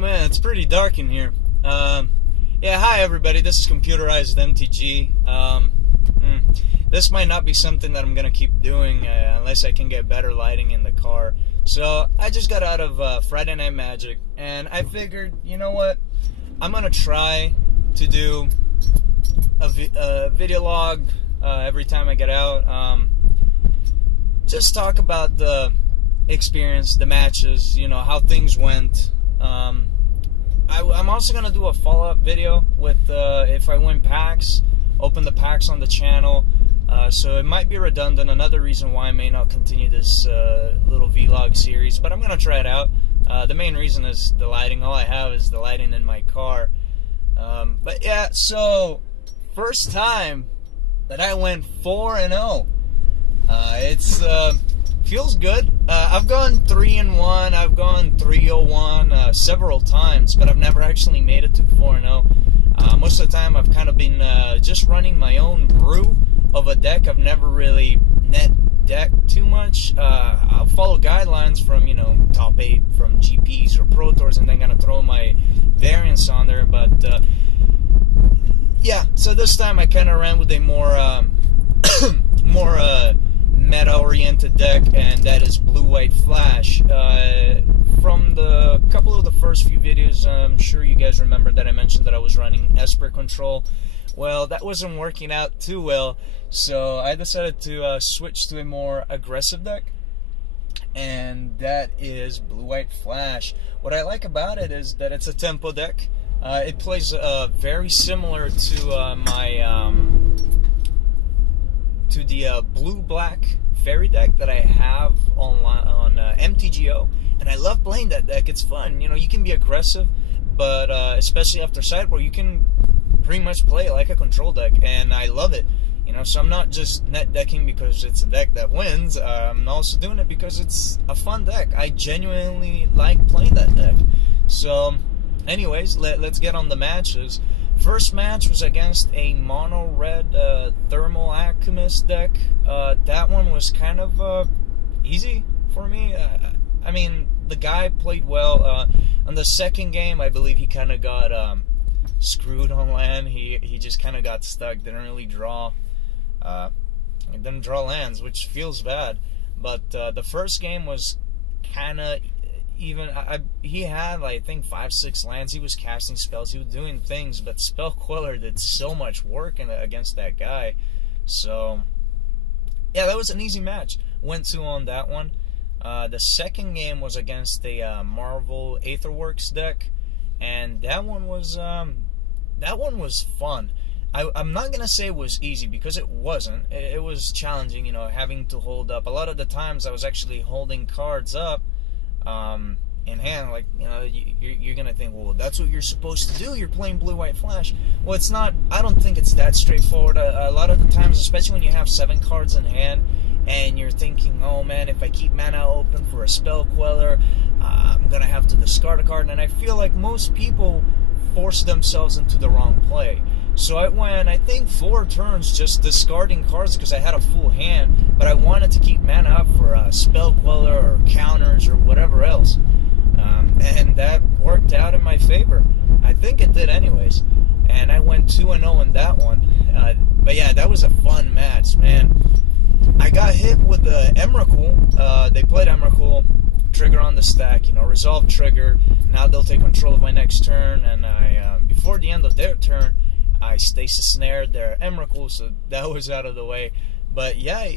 man, it's pretty dark in here. Yeah, hi everybody, this is ComputerizedMTG. This might not be something that I'm going to keep doing unless I can get better lighting in the car. So, I just got out of Friday Night Magic, and I figured, you know what, I'm going to try to do a video log every time I get out. Just talk about the experience, the matches, you know, how things went. I'm also going to do a follow-up video with if I win packs, open the packs on the channel. So it might be redundant, another reason why I may not continue this little vlog series, but I'm going to try it out. The main reason is the lighting. All I have is the lighting in my car. But yeah, so first time that I went 4-0. It's feels good. I've gone 3-1. I've gone 3-0-1 several times, but I've never actually made it to 4-0. Most of the time, I've kind of been just running my own brew of a deck. I've never really net decked too much. I'll follow guidelines from, you know, top 8 from GPs or Pro Tours, and then kind of throw my variants on there. But yeah, so this time I kind of ran with a more meta-oriented deck, and that is blue-white flash. From the couple of the first few videos, I'm sure you guys remember that I mentioned that I was running Esper Control. Well, that wasn't working out too well, so I decided to switch to a more aggressive deck, and that is blue-white flash. What I like about it is that it's a tempo deck. It plays very similar to the blue-black fairy deck that I have on MTGO, and I love playing that deck. It's fun. You know, you can be aggressive, but especially after sideboard, you can pretty much play it like a control deck, and I love it. You know, so I'm not just net decking because it's a deck that wins. I'm also doing it because it's a fun deck. I genuinely like playing that deck. So, anyways, let's get on the matches. First match was against a mono-red Thermal Alchemist deck. That one was kind of easy for me. I mean, the guy played well. On the second game, I believe he kind of got screwed on land. He just kind of got stuck. Didn't really draw. Didn't draw lands, which feels bad. But the first game was kind of even. He had, I think, 5-6 lands. He was casting spells. He was doing things, but Spell Queller did so much work against that guy. So, yeah, that was an easy match. Went 2 on that one. The second game was against a Marvel Aetherworks deck, and that one was fun. I'm not gonna say it was easy because it wasn't. It was challenging, you know, having to hold up. A lot of the times I was actually holding cards up in hand, like, you know, you're gonna think, well, that's what you're supposed to do. You're playing blue-white flash. Well, it's not. I don't think it's that straightforward. A lot of the times, especially when you have 7 cards in hand, and you're thinking, oh man, if I keep mana open for a Spell Queller, I'm gonna have to discard a card. And I feel like most people force themselves into the wrong play. So I went, I think, 4 turns just discarding cards because I had a full hand, but I wanted to keep mana up for a Spell Queller or counters or whatever else. And that worked out in my favor. I think it did anyways. And I went 2-0 in that one. But yeah, that was a fun match, man. I got hit with the Emrakul. They played Emrakul, trigger on the stack, you know, resolve trigger. Now they'll take control of my next turn, and I before the end of their turn, I stasis snared their Emrakul, so that was out of the way. But yeah,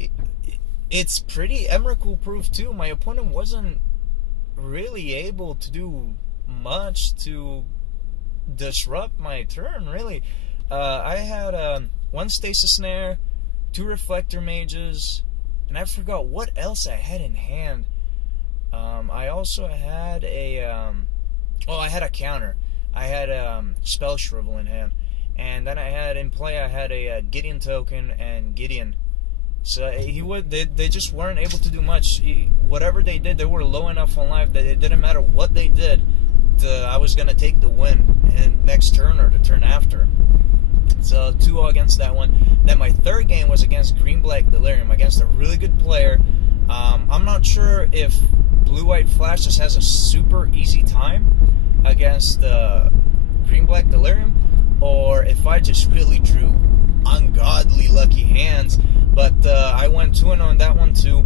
it's pretty Emrakul proof too. My opponent wasn't really able to do much to disrupt my turn, really. I had 1 stasis snare, 2 reflector mages, and I forgot what else I had in hand. I also had a I had a counter. I had Spell Shrivel in hand, and then I had in play, I had a Gideon token and Gideon. So they just weren't able to do much. Whatever they did, they were low enough on life that it didn't matter what they did. I was gonna take the win in next turn or the turn after. So 2-0 against that one. Then my third game was against Green Black Delirium, against a really good player. I'm not sure if blue-white flash just has a super easy time against green-black delirium, or if I just really drew ungodly lucky hands. But I went 2-0 on that one too.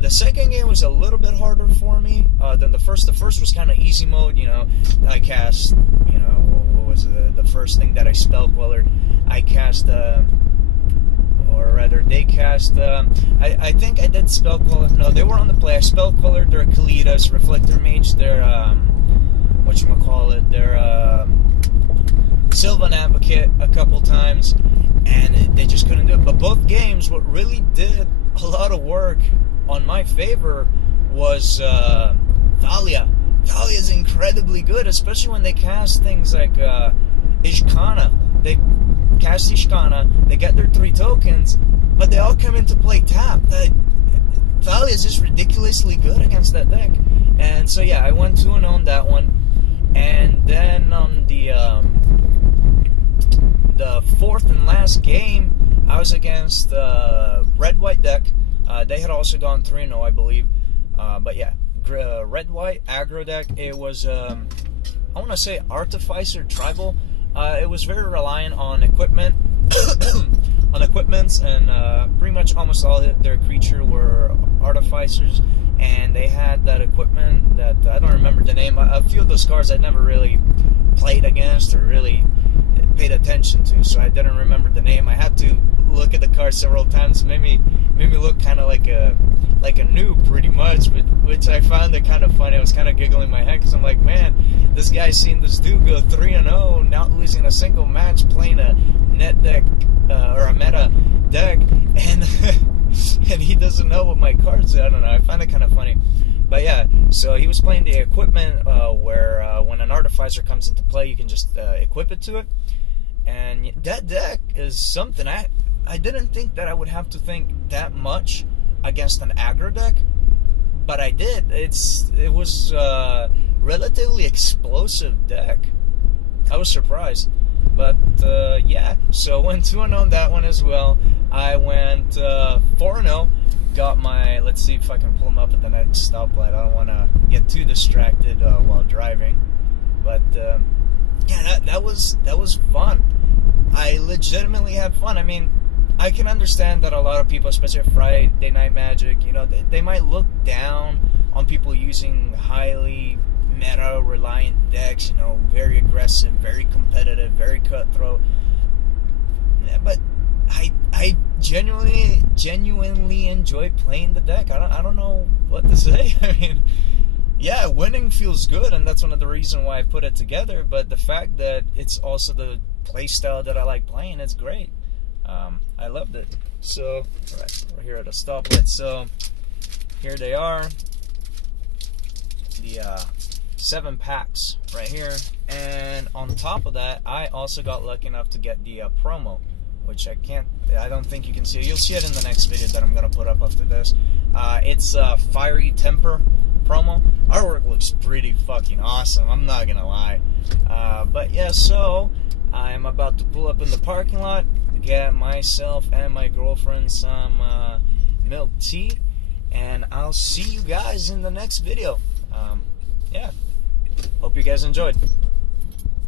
The second game was a little bit harder for me than the first. The first was kind of easy mode, you know. I cast, you know, what was the first thing that I spell colored? I cast, or rather, they cast. I think I did spell color. No, they were on the play. I spell colored their Kalitas, Reflector Mage, their whatchamacallit, their Sylvan Advocate a couple times, and they just couldn't do it. But both games, what really did a lot of work on my favor was Thalia. Thalia is incredibly good, especially when they cast things like Ishkana. They cast Ishkana, they get their 3 tokens, but they all come into play tapped. Thalia is just ridiculously good against that deck. And so yeah, I went 2-0 on that one. And then on the fourth and last game, I was against red-white deck. They had also gone 3-0, I believe. But yeah, red-white aggro deck. It was, I want to say Artificer Tribal. It was very reliant on equipment, on equipments, and pretty much almost all their creature were Artificers. And they had that equipment that, I don't remember the name. A few of those cards I'd never really played against or really paid attention to, so I didn't remember the name. I had to look at the card several times. Made me look kind of like a noob, pretty much, which I found it kind of funny. I was kind of giggling in my head because I'm like, man, this guy's seen this dude go 3-0, not losing a single match, playing a net deck or a meta deck, and and he doesn't know what my cards are. I don't know. I find it kind of funny. But yeah, so he was playing the equipment where when an Artificer comes into play, you can just equip it to it. And that deck is something I didn't think that I would have to think that much against an aggro deck, but I did. It was a relatively explosive deck. I was surprised. But yeah, so went 2-0 on that one as well. I went 4-0. Got my, let's see if I can pull them up at the next stoplight. I don't want to get too distracted while driving. But yeah, that was fun. I legitimately had fun. I mean, I can understand that a lot of people, especially at Friday Night Magic, you know, they might look down on people using highly meta reliant decks, you know, very aggressive, very competitive, very cutthroat. Yeah, but I genuinely enjoy playing the deck. I don't know what to say. I mean, yeah, winning feels good, and that's one of the reasons why I put it together. But the fact that it's also the play style that I like playing is great. I loved it. So, all right, we're here at a stoplight. So here they are, the 7 packs right here, and on top of that, I also got lucky enough to get the promo, which I don't think you can see. You'll see it in the next video that I'm going to put up after this. It's a Fiery Temper promo. Artwork looks pretty fucking awesome, I'm not going to lie. But yeah, so I am about to pull up in the parking lot, get myself and my girlfriend some milk tea, and I'll see you guys in the next video. Yeah, hope you guys enjoyed.